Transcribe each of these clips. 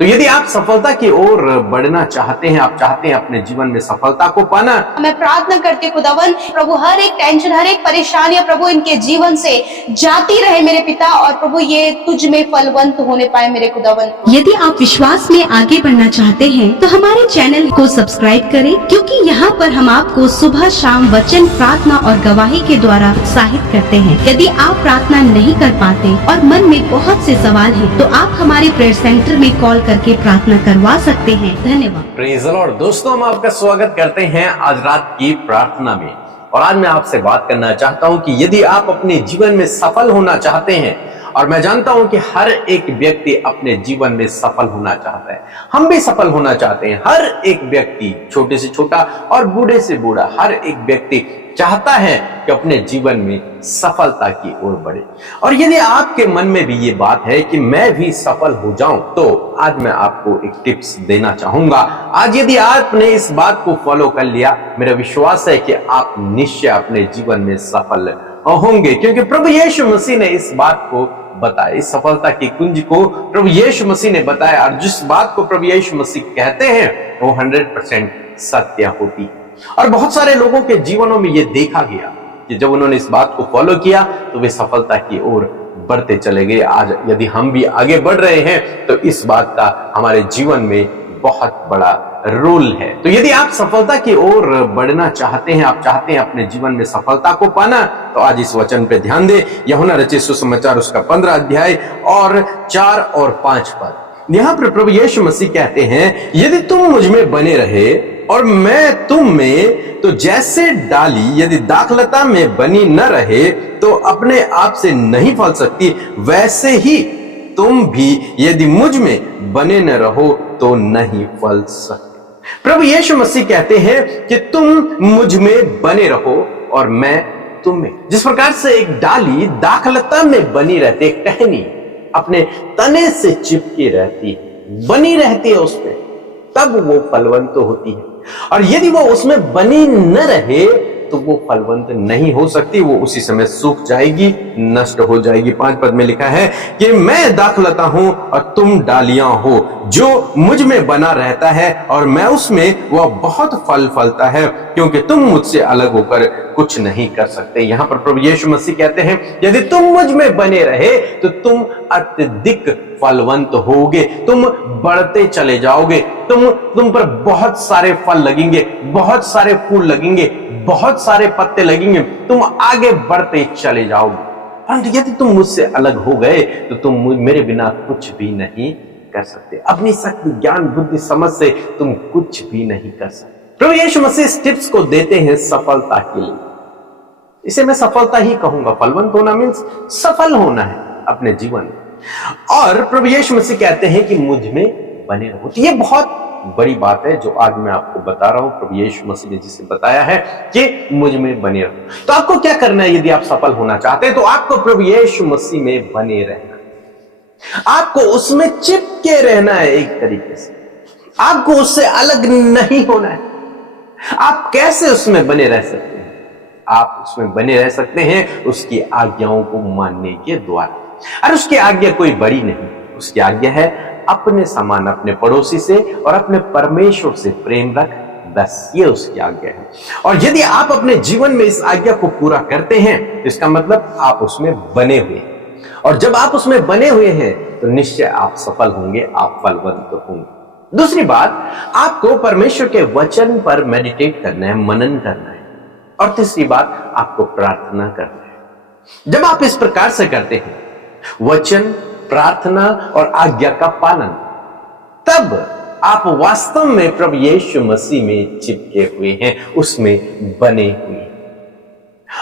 तो यदि आप सफलता की ओर बढ़ना चाहते हैं, आप चाहते हैं अपने जीवन में सफलता को पाना, मैं प्रार्थना करती हूँ खुदावन, प्रभु हर एक टेंशन, हर एक परेशानियां प्रभु इनके जीवन से जाती रहे मेरे पिता, और प्रभु ये तुझ में फलवंत होने पाए मेरे खुदावन। यदि आप विश्वास में आगे बढ़ना चाहते हैं तो हमारे चैनल को सब्सक्राइब करें, क्योंकि यहाँ पर हम आपको सुबह शाम वचन, प्रार्थना और गवाही के द्वारा उत्साहित करते हैं। यदि आप प्रार्थना नहीं कर पाते और मन में बहुत से सवाल हैं, तो आप हमारे प्रेयर सेंटर में कॉल करके प्रार्थना करवा सकते हैं। धन्यवाद। Praise the Lord. दोस्तों, हम आपका स्वागत करते हैं आज रात की प्रार्थना में। और आज मैं आपसे बात करना चाहता हूं कि यदि आप अपने जीवन में सफल होना चाहते हैं, और मैं जानता हूं कि हर एक व्यक्ति अपने जीवन में सफल होना चाहता है, हम भी सफल होना चाहते हैं। हर एक व्यक्ति, छोटे से छोटा और बूढ़े से बूढ़ा, हर एक व्यक्ति चाहता है कि अपने जीवन में सफलता की ओर बढ़े। और यदि आपके मन में भी ये बात है कि मैं भी सफल हो जाऊं, तो आज मैं आपको एक टिप्स देना चाहूंगा। आज यदि आपने इस बात को फॉलो कर लिया, मेरा विश्वास है कि आप निश्चय अपने जीवन में सफल होंगे, क्योंकि प्रभु यीशु मसीह ने इस बात को बताया, इस सफलता की कुंज को प्रभु यीशु मसीह ने बताया। और जिस बात को प्रभु यीशु मसीह कहते हैं वो 100% सत्य होती है। और बहुत सारे लोगों के जीवनों में ये देखा गया कि जब उन्होंने इस बात को फॉलो किया तो वे सफलता की ओर बढ़ते चले गए। आज यदि हम भी आगे बढ़ रहे हैं तो इस बात का हमारे जीवन में बहुत बड़ा रोल है। तो यदि आप सफलता की ओर बढ़ना चाहते हैं, आप चाहते हैं अपने जीवन में सफलता को पाना, तो आज इस वचन पे ध्यान दें। यूहन्ना रचित सुसमाचार उसका 15 अध्याय और 4 और 5 पद। यहाँ पर प्रभु यीशु मसीह कहते हैं, यदि तुम मुझ में बने रहे और मैं तुम में, तो जैसे डाली यदि दाखलता में बनी न रहे तो अपने आप से नहीं फल सकती, वैसे ही तुम भी यदि मुझ में बने न रहो तो नहीं फल सकते। प्रभु यीशु मसीह कहते हैं कि तुम मुझ में बने रहो और मैं तुम में। जिस प्रकार से एक डाली दाखलता में बनी रहती है, एक टहनी अपने तने से चिपकी रहती है, बनी रहती है उस पे, तब वो फलवंत होती है। और यदि वो उसमें बनी न रहे तो वो फलवंत नहीं हो सकती, वो उसी समय सूख जाएगी, नष्ट हो जाएगी। 5 पद में लिखा है कि मैं दाखलता हूं और तुम डालियां हो, जो मुझ में बना रहता है और मैं उसमें, वह बहुत फल फलता है, क्योंकि तुम मुझसे अलग होकर कुछ नहीं कर सकते। यहां पर प्रभु यीशु मसीह कहते हैं, यदि तुम मुझ में बने रहे तो तुम अत्यधिक फलवंत होगे, तुम बढ़ते चले जाओगे, तुम पर बहुत सारे फल लगेंगे, बहुत सारे फूल लगेंगे, बहुत सारे पत्ते लगेंगे, तुम आगे बढ़ते चले जाओगे। परंतु यदि तुम मुझसे अलग हो गए तो तुम मेरे बिना कुछ भी नहीं कर सकते। अपनी शक्ति, ज्ञान, बुद्धि, समझ से तुम कुछ भी नहीं कर सकते। प्रभु यीशु मसीह इस टिप्स को देते हैं सफलता के लिए। इसे मैं सफलता ही कहूंगा। फलवंत होना मीन्स सफल होना है अपने जीवन में। और प्रभु यीशु मसीह कहते हैं कि मुझ में बने रहो। तो ये बहुत बड़ी बात है जो आज मैं आपको बता रहा हूं। प्रभु यीशु मसीह ने जिसे बताया है कि मुझ में बने रहो। तो आपको क्या करना है? यदि आप सफल होना चाहते हैं तो आपको प्रभु यीशु मसीह में बने रहना है, आपको उसमें चिपके रहना है। एक तरीके से आपको उससे अलग नहीं होना है। आप कैसे उसमें बने रह सकते हैं? आप उसमें बने रह सकते हैं उसकी आज्ञाओं को मानने के द्वारा। और उसकी आज्ञा कोई बड़ी नहीं, उसकी आज्ञा है अपने समान अपने पड़ोसी से और अपने परमेश्वर से प्रेम रख, बस ये उसकी आज्ञा है। और यदि आप अपने जीवन में इस आज्ञा को पूरा करते हैं तो इसका मतलब आप उसमें बने हुए हैं। और जब आप उसमें बने हुए हैं तो निश्चय आप सफल होंगे, आप फलवंत होंगे। दूसरी बात, आपको परमेश्वर के वचन पर मेडिटेट करना है, मनन करना है। और तीसरी बात, आपको प्रार्थना करना है। जब आप इस प्रकार से करते हैं, वचन, प्रार्थना और आज्ञा का पालन, तब आप वास्तव में प्रभु यीशु मसीह में चिपके हुए हैं, उसमें बने हुए हैं।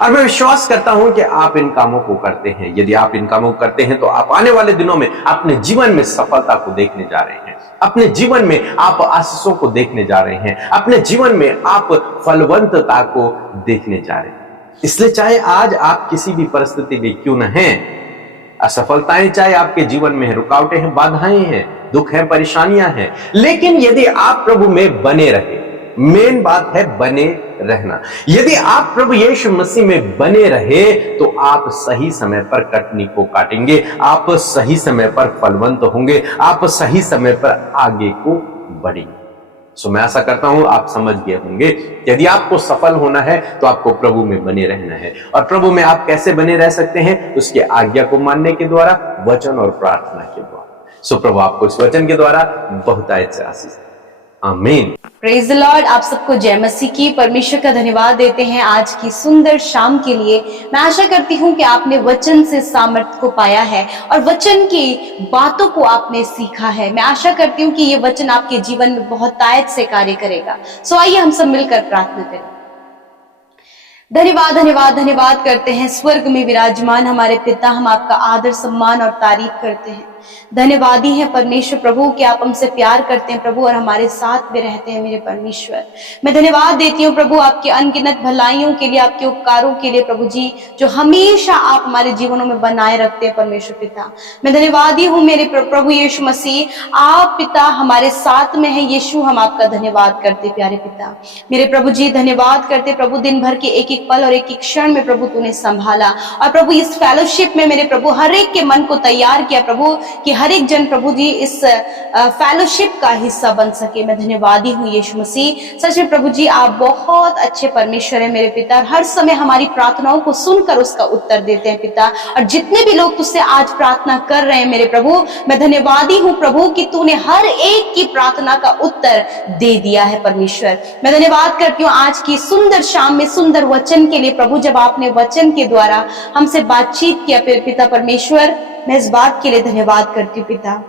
और मैं विश्वास करता हूं कि आप इन कामों को करते हैं। यदि आप इन कामों को करते हैं तो आप आने वाले दिनों में अपने जीवन में सफलता को देखने जा रहे हैं, अपने जीवन में आप आशीषों को देखने जा रहे हैं, अपने जीवन में आप फलवंतता को देखने जा रहे हैं। इसलिए चाहे आज आप किसी भी परिस्थिति में क्यों न हैं, असफलताएं चाहे आपके जीवन में है, रुकावटें हैं, बाधाएं हैं, दुख है, परेशानियां हैं, लेकिन यदि आप प्रभु में बने रहे, मेन बात है बने रहना। यदि आप प्रभु यीशु मसीह में बने रहे तो आप सही समय पर कटनी को काटेंगे, आप सही समय पर फलवंत होंगे, आप सही समय पर आगे को बढ़ेंगे। सो मैं आशा करता हूं आप समझ गए होंगे, यदि आपको सफल होना है तो आपको प्रभु में बने रहना है। और प्रभु में आप कैसे बने रह सकते हैं? उसके आज्ञा को मानने के द्वारा, वचन और प्रार्थना के द्वारा। सो प्रभु आपको इस वचन के द्वारा बहुत आशीष। आमीन। Praise the Lord. आप सबको जय मसीह की। परमेश्वर का धन्यवाद देते हैं आज की सुंदर शाम के लिए। मैं आशा करती हूँ कि आपने वचन से सामर्थ्य को पाया है और वचन की बातों को आपने सीखा है। मैं आशा करती हूँ कि ये वचन आपके जीवन में बहुत तायत से कार्य करेगा। सो आइए हम सब मिलकर प्रार्थना करें। धन्यवाद धन्यवाद धन्यवाद करते हैं स्वर्ग में विराजमान हमारे पिता, हम आपका आदर सम्मान और तारीफ करते हैं। धन्यवादी है परमेश्वर प्रभु कि आप हमसे प्यार करते हैं प्रभु और हमारे साथ में रहते हैं मेरे परमेश्वर। मैं धन्यवाद देती हूँ प्रभु आपके अनगिनत भलाइयों के लिए, आपके उपकारों के लिए प्रभु जी, जो हमेशा आप हमारे जीवनों में बनाए रखते हैं परमेश्वर पिता। मैं धन्यवादी हूँ मेरे प्रभु यीशु मसीह, आप पिता हमारे साथ में है। यीशु हम आपका धन्यवाद करते प्यारे पिता। मेरे प्रभु जी धन्यवाद करते प्रभु, दिन भर के एक एक पल और एक एक क्षण में प्रभु तूने संभाला और प्रभु इस फेलोशिप में मेरे प्रभु हर एक के मन को तैयार किया प्रभु कि हर एक जन प्रभु जी इस फेलोशिप का हिस्सा बन सके। मैं धन्यवादी हूँ यीशु मसीह। सच में प्रभु जी आप बहुत अच्छे परमेश्वर है मेरे पिता, हर समय हमारी प्रार्थनाओं को सुनकर उसका उत्तर देते हैं पिता। और जितने भी लोग तुझसे आज प्रार्थना कर रहे हैं मेरे प्रभु, मैं धन्यवादी हूँ प्रभु कि तूने हर एक की प्रार्थना का उत्तर दे दिया है परमेश्वर। मैं धन्यवाद करती हूँ आज की सुंदर शाम में सुंदर वचन के लिए प्रभु, जब आपने वचन के द्वारा हमसे बातचीत किया पिता परमेश्वर, मैं इस बात के लिए धन्यवाद करती हूँ पिता।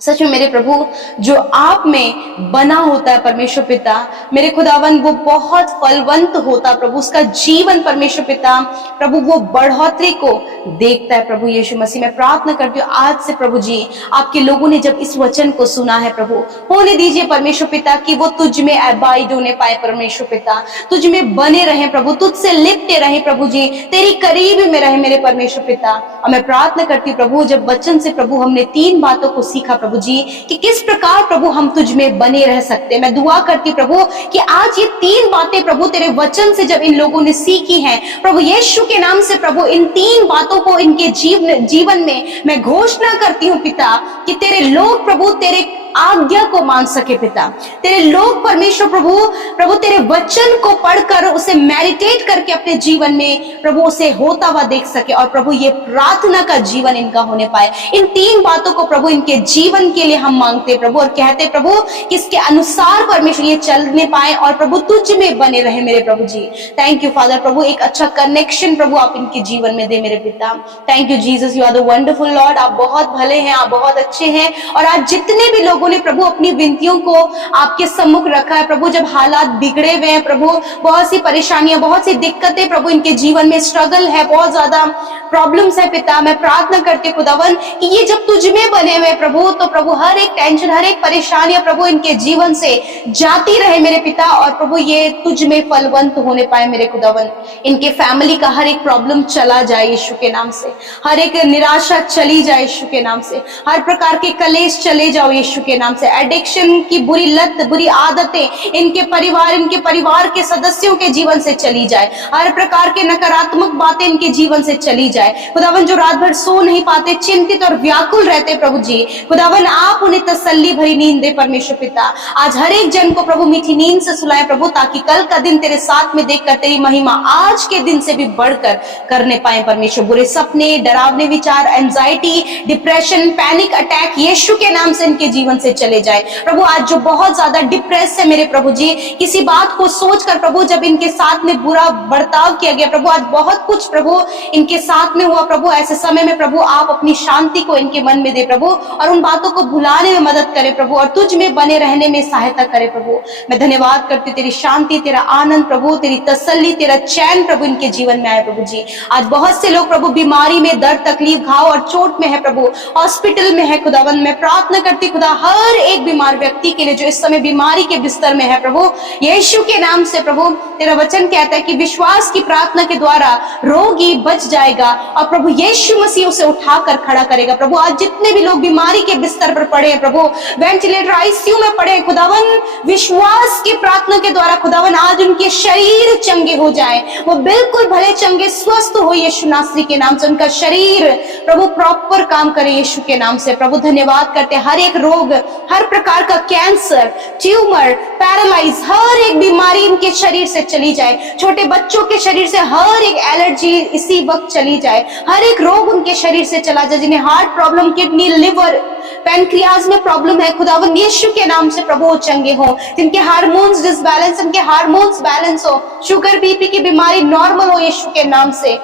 सच में मेरे प्रभु जो आप में बना होता है परमेश्वर पिता, मेरे खुदावन वो बहुत फलवंत होता प्रभु, उसका जीवन परमेश्वर पिता प्रभु वो बढ़ोतरी को देखता है प्रभु यीशु मसीह। मैं प्रार्थना करती हूँ आज से प्रभु जी आपके लोगों ने जब इस वचन को सुना है प्रभु, होने दीजिए परमेश्वर पिता कि वो तुझ में अबाइड होने पाए परमेश्वर पिता, तुझ में बने रहे प्रभु, तुझसे लिपटे रहे प्रभु जी, तेरी करीब में रहे मेरे परमेश्वर पिता। और मैं प्रार्थना करती हूँ प्रभु जब वचन से प्रभु हमने 3 बातों को सीखा प्रभु जी कि किस प्रकार प्रभु हम तुझ में बने रह सकते हैं। मैं दुआ करती प्रभु कि आज ये 3 बातें प्रभु तेरे वचन से जब इन लोगों ने सीखी हैं प्रभु यीशु के नाम से प्रभु, इन 3 बातों को इनके जीवन में मैं घोषणा करती हूँ पिता कि तेरे लोग प्रभु तेरे आज्ञा को मान सके पिता, तेरे लोग परमेश्वर प्रभु तेरे वचन को पढ़कर उसे मेडिटेट करके अपने जीवन में प्रभु उसे होता हुआ देख सके और प्रभु ये प्रार्थना का जीवन इनका होने पाए। इन 3 बातों को प्रभु इनके जीवन के लिए हम मांगते प्रभु और कहते प्रभु कि इसके अनुसार परमेश्वर ये चलने पाए और प्रभु तुझ में बने रहे मेरे प्रभु जी। थैंक यू फादर प्रभु, एक अच्छा कनेक्शन प्रभु आप इनके जीवन में दे मेरे पिता। Thank you Jesus, you are the wonderful Lord. आप बहुत भले हैं, आप बहुत अच्छे हैं। और आज जितने भी लोगों ने प्रभु अपनी विनतियों को आपके सम्मुख रखा है प्रभु, जब हालात बिगड़े हुए हैं प्रभु, बहुत सी परेशानियां, बहुत सी दिक्कतें प्रभु इनके जीवन में स्ट्रगल है, बहुत ज्यादा प्रॉब्लम्स है पिता, मैं प्रार्थना करती हूँ खुदावन कि ये जब तुझ में बने हुए प्रभु तो प्रभु हर एक टेंशन हर एक परेशानियां प्रभु इनके जीवन से जाती रहे मेरे पिता और प्रभु ये तुझ में फलवंत होने पाए मेरे खुदावन। इनके फैमिली का हर एक प्रॉब्लम चला जाए यीशु के नाम से, हर एक निराशा चली जाए यीशु के नाम से, हर प्रकार के कलेश चले जाओ यीशु के नाम से, एडिक्शन की बुरी लत बुरी आदतें इनके परिवार के सदस्यों के जीवन से चली जाए, हर प्रकार के नकारात्मक बातें इनके जीवन से चली जाए खुदावन। जो रात भर सो नहीं पाते, चिंतित और व्याकुल रहते प्रभु जी, खुदावन आप उन्हें तसल्ली भरी नींद दे परमेश्वर पिता। आज हर एक जन को प्रभु मीठी नींद से सुलाए प्रभु, ताकि कल का दिन तेरे साथ में देखकर तेरी महिमा आज के दिन से भी बढ़कर करने पाए परमेश्वर। बुरे सपने, डरावने विचार, एंजाइटी, डिप्रेशन, पैनिक अटैक यीशु के नाम से इनके जीवन से चले जाए प्रभु। आज जो बहुत ज्यादा डिप्रेस है मेरे प्रभु जी, किसी बात को सोचकर प्रभु जब इनके साथ में बुरा बर्ताव किया गया प्रभु, आज बहुत कुछ प्रभु इनके साथ में हुआ प्रभु, ऐसे समय में प्रभु आप अपनी शांति को इनके मन में दे प्रभु और उन बातों को भुलाने में मदद करे प्रभु और तुझ में बने रहने में सहायता करे प्रभु। मैं धन्यवाद करती तेरी शांति, तेरा आनंद प्रभु, तेरी तसल्ली, तेरा चैन प्रभु इनके जीवन में आए प्रभु जी। आज बहुत से लोग प्रभु बीमारी में, दर्द, तकलीफ, घाव और चोट में है प्रभु, हॉस्पिटल में है खुदावन। मैं प्रार्थना करती खुदा हर एक बीमार व्यक्ति के लिए जो इस समय बीमारी के बिस्तर में है प्रभु, यीशु के नाम से प्रभु, तेरा वचन कहता है कि विश्वास की प्रार्थना के द्वारा रोगी बच जाएगा और प्रभु यीशु मसीह उसे उठाकर खड़ा करेगा। प्रभु आज जितने भी लोग बीमारी के बिस्तर पर पड़े हैं प्रभु, वेंटिलेटर आईसीयू में पड़े हैं खुदावन, विश्वास की प्रार्थना के द्वारा खुदावन आज उनके शरीर चंगे हो जाए, वो बिल्कुल भले चंगे स्वस्थ हो यीशु नासरी के नाम से, उनका शरीर प्रभु प्रॉपर काम करे यीशु के नाम से। प्रभु धन्यवाद करते हैं, हर एक रोग, हर प्रकार का कैंसर, ट्यूमर, पैरालाइज, हर एक बीमारी इनके शरीर से चली जाए, छोटे बच्चों के शरीर से हर एक एलर्जी इसी वक्त चली जाए, हर एक रोग उनके शरीर से चला जाए, जिन्हें heart problem, kidney, liver, pancreas में प्रॉब्लम है खुदावन यीशु के नाम से प्रभु चंगे हो, जिनके हार्मोन्स डिसबैलेंस, उनके हार्मोन्स बैलेंस हो, शुगर बीपी की बीमारी नॉर्मल हो यीशु के नाम से।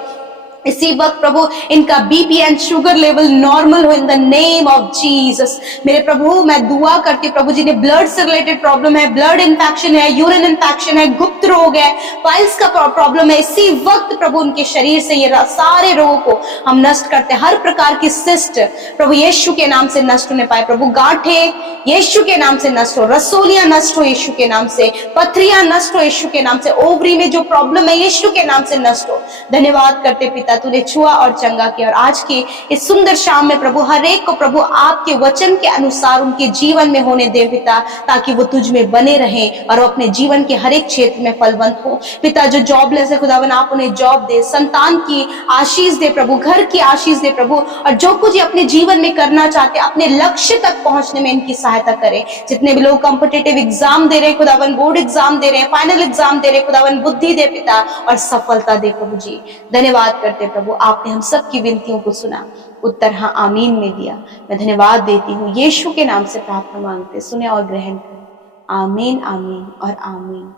इसी वक्त प्रभु इनका BP and sugar level normal हो in the name of Jesus. मेरे प्रभु मैं दुआ करती हूँ प्रभु, जिन्हें ब्लड से रिलेटेड प्रॉब्लम है, ब्लड इन्फेक्शन है, यूरिन इन्फेक्शन है, गुप्त रोग है, पाइल्स का प्रॉब्लम है, इसी वक्त प्रभु उनके शरीर से ये सारे रोगों को हम नष्ट करते हैं। हर प्रकार की सिस्ट प्रभु यीशु के नाम से नष्ट होने पाए प्रभु, गांठे यीशु के नाम से नष्ट हो, रसोलियां नष्ट हो यीशु के नाम से, पथरियां नष्ट हो यीशु के नाम से, ओवरी में जो प्रॉब्लम है यीशु के नाम से नष्ट हो। धन्यवाद करते पिता, तूने छुआ और चंगा किया, और आज की इस सुंदर शाम में प्रभु हर एक को प्रभु आपके वचन के अनुसार उनके जीवन में होने दे पिता, ताकि वो तुझ में बने रहें और वो अपने जीवन के हर एक क्षेत्र में फलवंत हो। पिता जो जॉबलेस है खुदावन आप उन्हें जॉब दे, संतान की आशीष दे प्रभु, घर की आशीष दे प्रभु, और जो कुछ ये अपने जीवन में करना चाहते हैं अपने लक्ष्य तक पहुंचने में इनकी सहायता करें। जितने भी लोग कॉम्पिटिटिव एग्जाम दे रहे हैं खुदावन, बोर्ड एग्जाम दे रहे हैं, फाइनल एग्जाम दे रहे हैं खुदावन, बुद्धि दे पिता और सफलता दे प्रभु जी। धन्यवाद करते प्रभु, आपने हम सब की विनतियों को सुना, उत्तर हाँ आमीन में दिया। मैं धन्यवाद देती हूँ, यीशु के नाम से प्रार्थना मांगते, सुने और ग्रहण करें। आमीन, आमीन और आमीन।